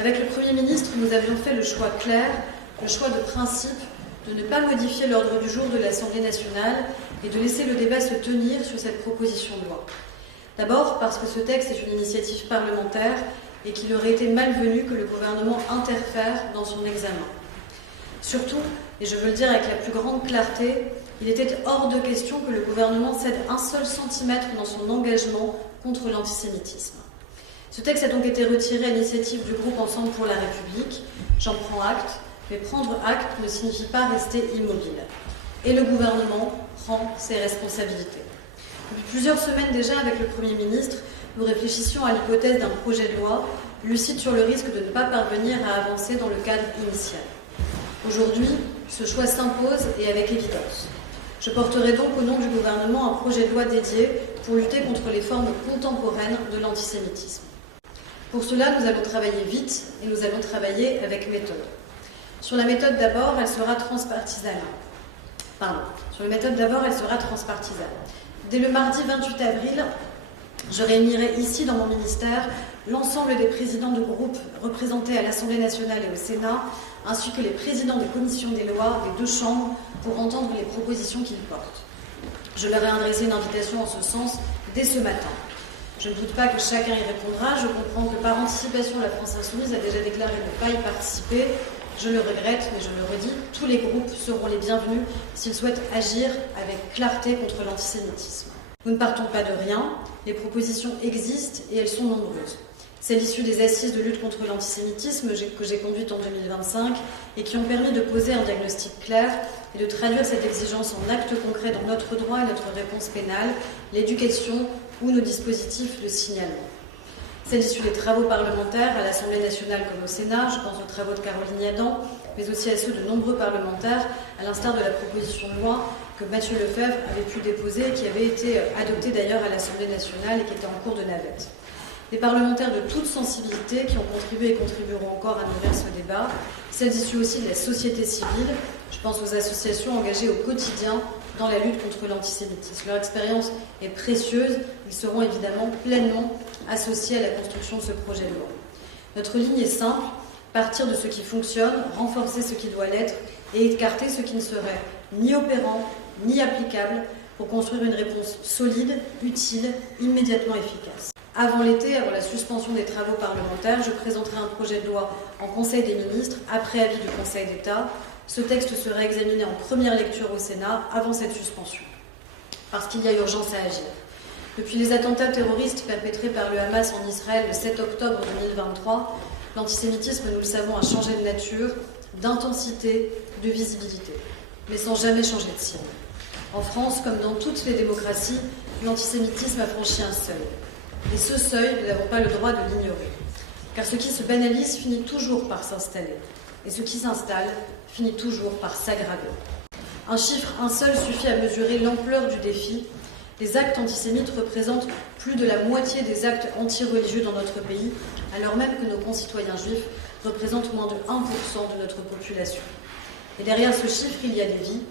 Avec le Premier ministre, nous avions fait le choix clair, le choix de principe, de ne pas modifier l'ordre du jour de l'Assemblée nationale et de laisser le débat se tenir sur cette proposition de loi. D'abord parce que ce texte est une initiative parlementaire et qu'il aurait été malvenu que le gouvernement interfère dans son examen. Surtout, et je veux le dire avec la plus grande clarté, il était hors de question que le gouvernement cède un seul centimètre dans son engagement contre l'antisémitisme. Ce texte a donc été retiré à l'initiative du groupe Ensemble pour la République. J'en prends acte, mais prendre acte ne signifie pas rester immobile. Et le gouvernement prend ses responsabilités. Depuis plusieurs semaines déjà, avec le Premier ministre, nous réfléchissions à l'hypothèse d'un projet de loi lucide sur le risque de ne pas parvenir à avancer dans le cadre initial. Aujourd'hui, ce choix s'impose et avec évidence. Je porterai donc au nom du gouvernement un projet de loi dédié pour lutter contre les formes contemporaines de l'antisémitisme. Pour cela, nous allons travailler vite et nous allons travailler avec méthode. Sur la méthode d'abord, elle sera transpartisane. Dès le mardi 28 avril, je réunirai ici dans mon ministère l'ensemble des présidents de groupes représentés à l'Assemblée nationale et au Sénat, ainsi que les présidents des commissions des lois des deux chambres pour entendre les propositions qu'ils portent. Je leur ai adressé une invitation en ce sens dès ce matin. Je ne doute pas que chacun y répondra. Je comprends que par anticipation, la France Insoumise a déjà déclaré ne pas y participer. Je le regrette, mais je le redis, tous les groupes seront les bienvenus s'ils souhaitent agir avec clarté contre l'antisémitisme. Nous ne partons pas de rien, les propositions existent et elles sont nombreuses. Celles issues des assises de lutte contre l'antisémitisme que j'ai conduites en 2025 et qui ont permis de poser un diagnostic clair et de traduire cette exigence en actes concrets dans notre droit et notre réponse pénale, l'éducation ou nos dispositifs de signalement. Celles issues des travaux parlementaires à l'Assemblée nationale comme au Sénat, je pense aux travaux de Caroline Yadan, mais aussi à ceux de nombreux parlementaires, à l'instar de la proposition de loi que Mathieu Lefebvre avait pu déposer et qui avait été adoptée d'ailleurs à l'Assemblée nationale et qui était en cours de navette. Des parlementaires de toute sensibilité qui ont contribué et contribueront encore à nourrir ce débat, celles issues aussi de la société civile, je pense aux associations engagées au quotidien dans la lutte contre l'antisémitisme. Leur expérience est précieuse, ils seront évidemment pleinement associés à la construction de ce projet de loi. Notre ligne est simple, partir de ce qui fonctionne, renforcer ce qui doit l'être et écarter ce qui ne serait ni opérant, ni applicable pour construire une réponse solide, utile, immédiatement efficace. Avant l'été, avant la suspension des travaux parlementaires, je présenterai un projet de loi en Conseil des ministres, après avis du Conseil d'État. Ce texte sera examiné en première lecture au Sénat avant cette suspension, parce qu'il y a urgence à agir. Depuis les attentats terroristes perpétrés par le Hamas en Israël le 7 octobre 2023, l'antisémitisme, nous le savons, a changé de nature, d'intensité, de visibilité, mais sans jamais changer de cible. En France, comme dans toutes les démocraties, l'antisémitisme a franchi un seuil. Et ce seuil, nous n'avons pas le droit de l'ignorer. Car ce qui se banalise finit toujours par s'installer. Et ce qui s'installe finit toujours par s'aggraver. Un chiffre, un seul, suffit à mesurer l'ampleur du défi. Les actes antisémites représentent plus de la moitié des actes anti-religieux dans notre pays, alors même que nos concitoyens juifs représentent moins de 1% de notre population. Et derrière ce chiffre, il y a des vies,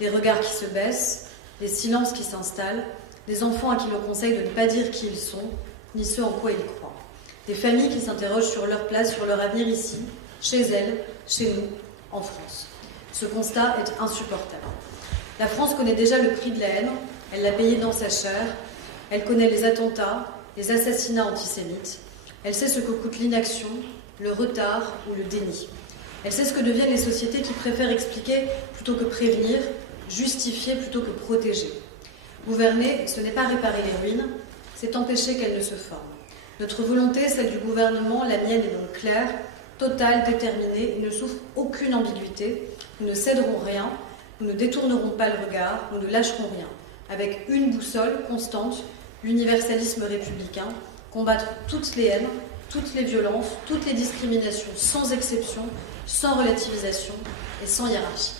des regards qui se baissent, des silences qui s'installent, des enfants à qui l'on conseille de ne pas dire qui ils sont, ni ce en quoi ils croient. Des familles qui s'interrogent sur leur place, sur leur avenir ici, chez elles, chez nous, en France. Ce constat est insupportable. La France connaît déjà le prix de la haine, elle l'a payé dans sa chair, elle connaît les attentats, les assassinats antisémites, elle sait ce que coûte l'inaction, le retard ou le déni. Elle sait ce que deviennent les sociétés qui préfèrent expliquer plutôt que prévenir, justifier plutôt que protéger. Gouverner, ce n'est pas réparer les ruines, c'est empêcher qu'elles ne se forment. Notre volonté, celle du gouvernement, la mienne est donc claire, totale, déterminée, il ne souffre aucune ambiguïté. Nous ne céderons rien, nous ne détournerons pas le regard, nous ne lâcherons rien. Avec une boussole constante, l'universalisme républicain, combattre toutes les haines, toutes les violences, toutes les discriminations, sans exception, sans relativisation et sans hiérarchie.